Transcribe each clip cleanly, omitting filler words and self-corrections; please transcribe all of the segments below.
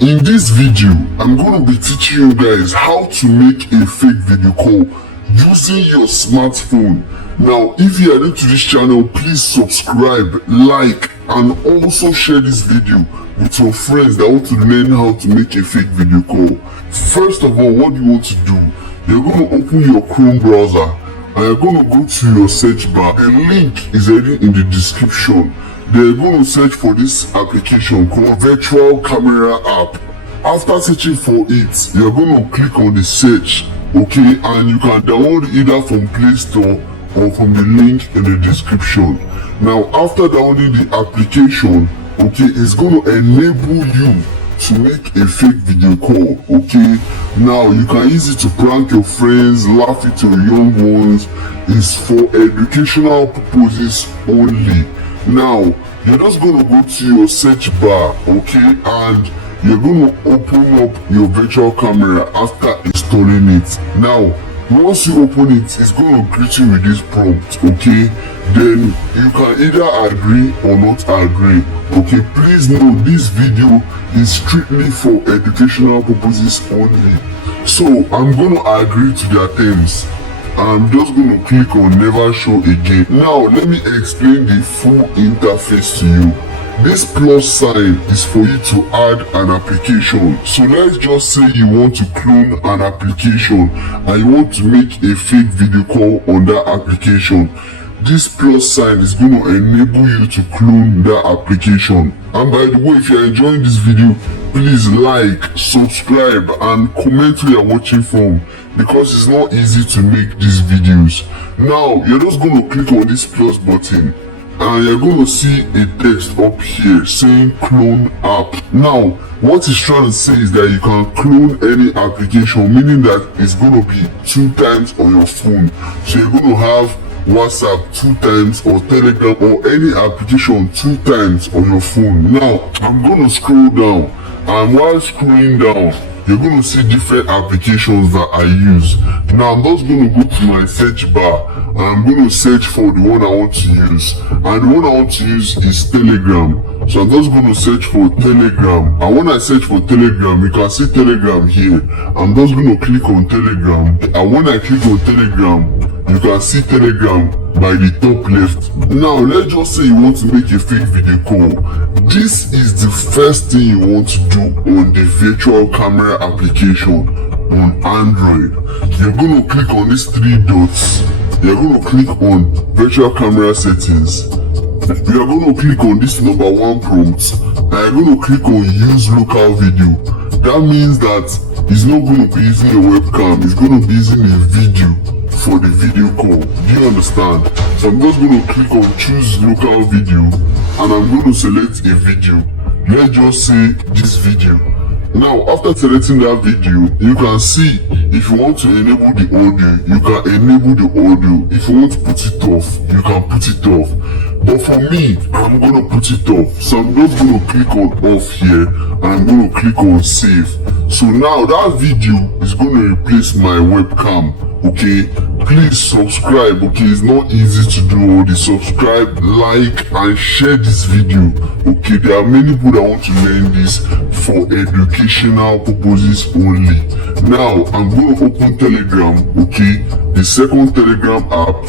In this video, I'm going to be teaching you guys how to make a fake video call using your smartphone. Now, if you are new to this channel, please subscribe, like, and also share this video with your friends that want to learn how to make a fake video call. First of all, what you want to do, you're going to open your Chrome browser and you're going to go to your search bar. The link is already in the description. They're going to search for this application called Virtual Camera App. After searching for it, you're going to click on the search, okay, and you can download either from Play Store or from the link in the description. Now, after downloading the application, okay, it's going to enable you to make a fake video call, okay. Now, you can use it to prank your friends, laugh at your young ones. It's for educational purposes only. Now, you're just going to go to your search bar, okay, and you're going to open up your virtual camera after installing it. Now, once you open it, it's going to greet you with this prompt, okay. Then you can either agree or not agree, okay. Please know this video is strictly for educational purposes only. So I'm going to agree to their terms. I'm just going to click on never show again. Now let me explain the full interface to you. This plus sign is for you to add an application. So let's just say you want to clone an application and you want to make a fake video call on that application. This plus sign is going to enable you to clone that application. And by the way, if you're enjoying this video, please like, subscribe, and comment where you're watching from, because it's not easy to make these videos. Now, you're just going to click on this plus button and you're going to see a text up here saying clone app. Now, what it's trying to say is that you can clone any application, meaning that it's going to be 2 times on your phone. So you're going to have WhatsApp 2 times or Telegram or any application 2 times on your phone. Now, I'm going to scroll down, and while scrolling down, you're going to see different applications that I use. Now, I'm just going to go to my search bar and I'm going to search for the one I want to use. And the one I want to use is Telegram. So I'm just going to search for Telegram. And when I search for Telegram, you can see Telegram here. I'm just going to click on Telegram. And when I click on Telegram, you can see Telegram by the top left. Now, let's just say you want to make a fake video call. This is the first thing you want to do on the virtual camera application on Android. You're going to click on these 3 dots. You're going to click on virtual camera settings. You're going to click on this number 1 prompt, and you're going to click on use local video. That means that it's not going to be using a webcam, it's going to be using a video for the video call. Do you understand? So I'm just going to click on choose local video and I'm going to select a video. Let's just say this video. Now, after selecting that video, you can see if you want to enable the audio, you can enable the audio. If you want to put it off, you can put it off. But for me, I'm going to put it off. So I'm just going to click on off here and I'm going to click on save. So now that video is going to replace my webcam. Okay, please subscribe. Okay, it's not easy to do all this. Subscribe, like, and share this video. Okay, there are many people that want to learn this for educational purposes only. Now, I'm going to open Telegram. Okay, the second Telegram app.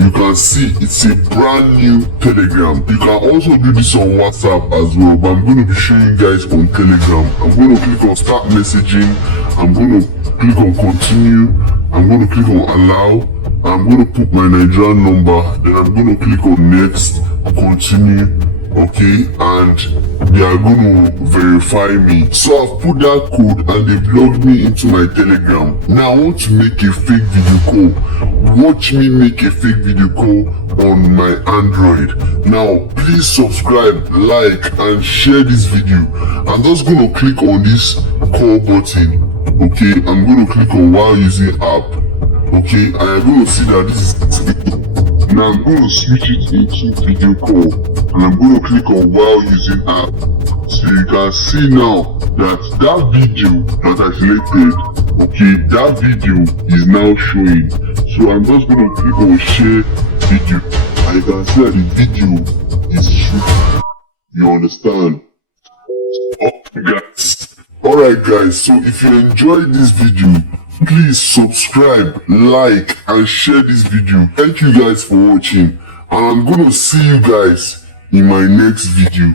You can see it's a brand new Telegram. You can also do this on WhatsApp as well, but I'm going to be showing you guys on Telegram. I'm going to click on start messaging. I'm going to click on continue. I'm going to click on allow. I'm going to put my Nigerian number. Then I'm going to click on next, continue. Okay, and they are going to verify me. So I've put that code and they've logged me into my Telegram. Now I want to make a fake video call. Watch me make a fake video call on my Android. Now please subscribe, like, and share this video. I'm just going to click on this call button. Okay, I'm going to click on while using app. Okay, and I'm going to see that this is now I'm going to switch it into video call and I'm going to click on while using app. So you can see now that video that I selected, okay, that video is now showing. So I'm just going to click on share video and you can see that the video is shooting. You understand? Oh, guys. Alright guys, so if you enjoyed this video, please subscribe, like and share this video. Thank you guys for watching, and I'm gonna see you guys in my next video.